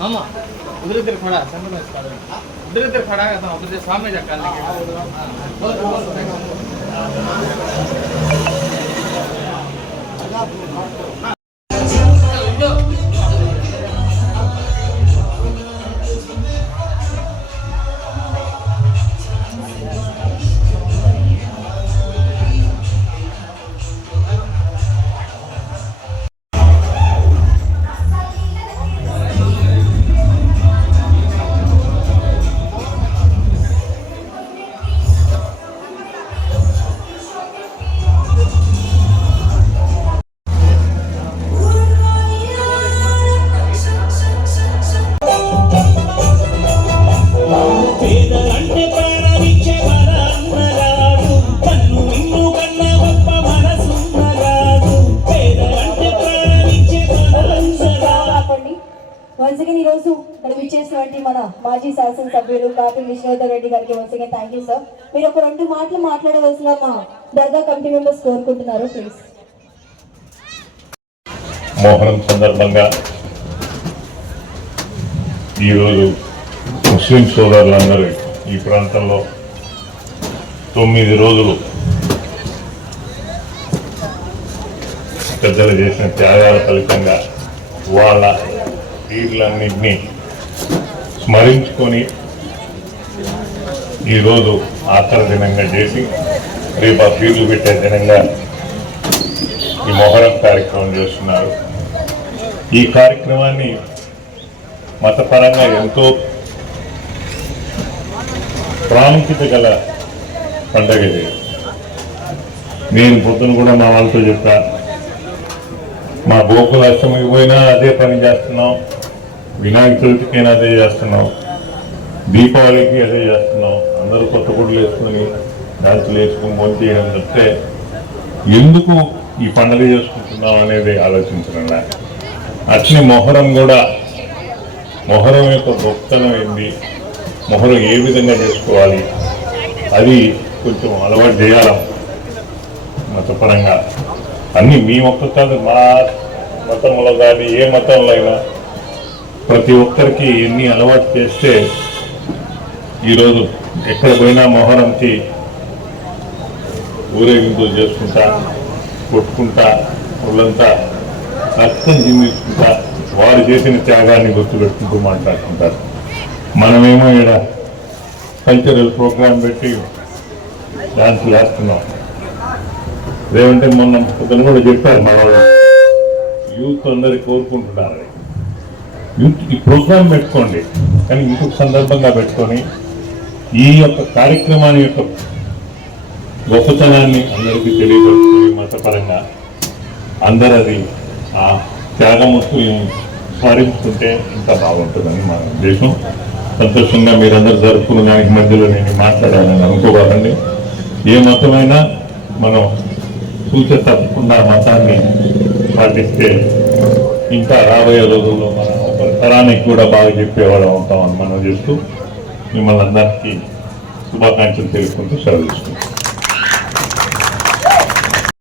मामा उधर इधर खड़ा सेंटर में उधर इधर खड़ा है तो उधर सामने जाकर once again ఈరోజు ఇక్కడ విచ్చేసినటువంటి మన మాజీ శాసనసభ్యులు కాపీ విశ్వనాథ్ రెడ్డి గారికి once again thank you sir. మీరు ఒక 2 మాటలు మాట్లాడవలసిన మా దర్గా కమిటీ మెంబర్స్ కోరుకుంటున్నారు ప్లీజ్. మోహరం సందర్భంగా ఈరోజు ముస్లిం సోదరులందరూ ఈ ప్రాంతంలో 9 రోజులు పెద్దలు చేసిన త్యాగాల ఫలితంగా వాళ్ళ వీళ్ళన్నింటినీ స్మరించుకొని ఈరోజు ఆఖరి దినంగా చేసి రేపు ఆ పీర్లు పెట్టే దినంగా ఈ మొహరం కార్యక్రమం చేస్తున్నారు. ఈ కార్యక్రమాన్ని మతపరంగా ఎంతో ప్రాముఖ్యత గల పండగ ఇది. నేను పొద్దున కూడా మా వాళ్ళతో చెప్పా, మా గోకుల అష్టమికి పోయినా అదే పని చేస్తున్నాం, వినాయక చవితికైనా అదే చేస్తున్నాం, దీపావళికి అదే చేస్తున్నాం. అందరూ కొత్త గుడ్లు వేసుకుని డాన్సులు వేసుకుని భోజనం చేయడం చెప్తే ఎందుకు ఈ పండుగ చేసుకుంటున్నాం అనేది ఆలోచించడం. అట్లనే మొహరం కూడా, మొహరం యొక్క గొప్పతనం ఏంది, మొహరం ఏ విధంగా చేసుకోవాలి, అది కొంచెం అలవాటు చేయాలి మతపరంగా. అన్నీ మీ ఒక్క కాదు, మా మతంలో కానీ ఏ మతంలో అయినా ప్రతి ఒక్కరికి ఎన్ని అలవాటు చేస్తే ఈరోజు ఎక్కడ పోయినా మొహరంకి ఊరేగింపులు చేసుకుంటా, కొట్టుకుంటా, ఒళ్ళంతా రక్తం జిమ్మించుకుంటా వారు చేసిన త్యాగాన్ని గుర్తుపెట్టుకుంటూ మాట్లాడుకుంటారు. మనమేమో ఇక్కడ కల్చరల్ ప్రోగ్రాం పెట్టి డాన్సులు వేస్తున్నాం. ఏమంటే మొన్న పొద్దున కూడా చెప్పారు మన వాళ్ళు, యూత్ అందరు కోరుకుంటున్నారు యూత్ ఈ ప్రోగ్రాం పెట్టుకోండి, కానీ ఇంకొక సందర్భంగా పెట్టుకొని ఈ యొక్క కార్యక్రమాన్ని యొక్క గొప్పతనాన్ని అందరికీ తెలియపరుచుకొని మతపరంగా అందరూ అది ఆ త్యాగముని స్మరించుకుంటే ఇంకా బాగుంటుందని మన ఉద్దేశం. సంతోషంగా మీరందరూ జరుపుకున్న దానికి మధ్యలో నేను మాట్లాడాలని అనుకోవాలండి. ఏ మతమైనా మనం చూసే తప్పకుండా మతాన్ని పాటిస్తే ఇంకా రాబోయే రోజుల్లో మనం ఒక తరానికి కూడా బాగా చెప్పేవాళ్ళం అవుతామని మనం చేస్తూ మిమ్మల్ని అందరికీ శుభాకాంక్షలు తెలుసుకుంటూ సెలవు తీసుకుంటాం.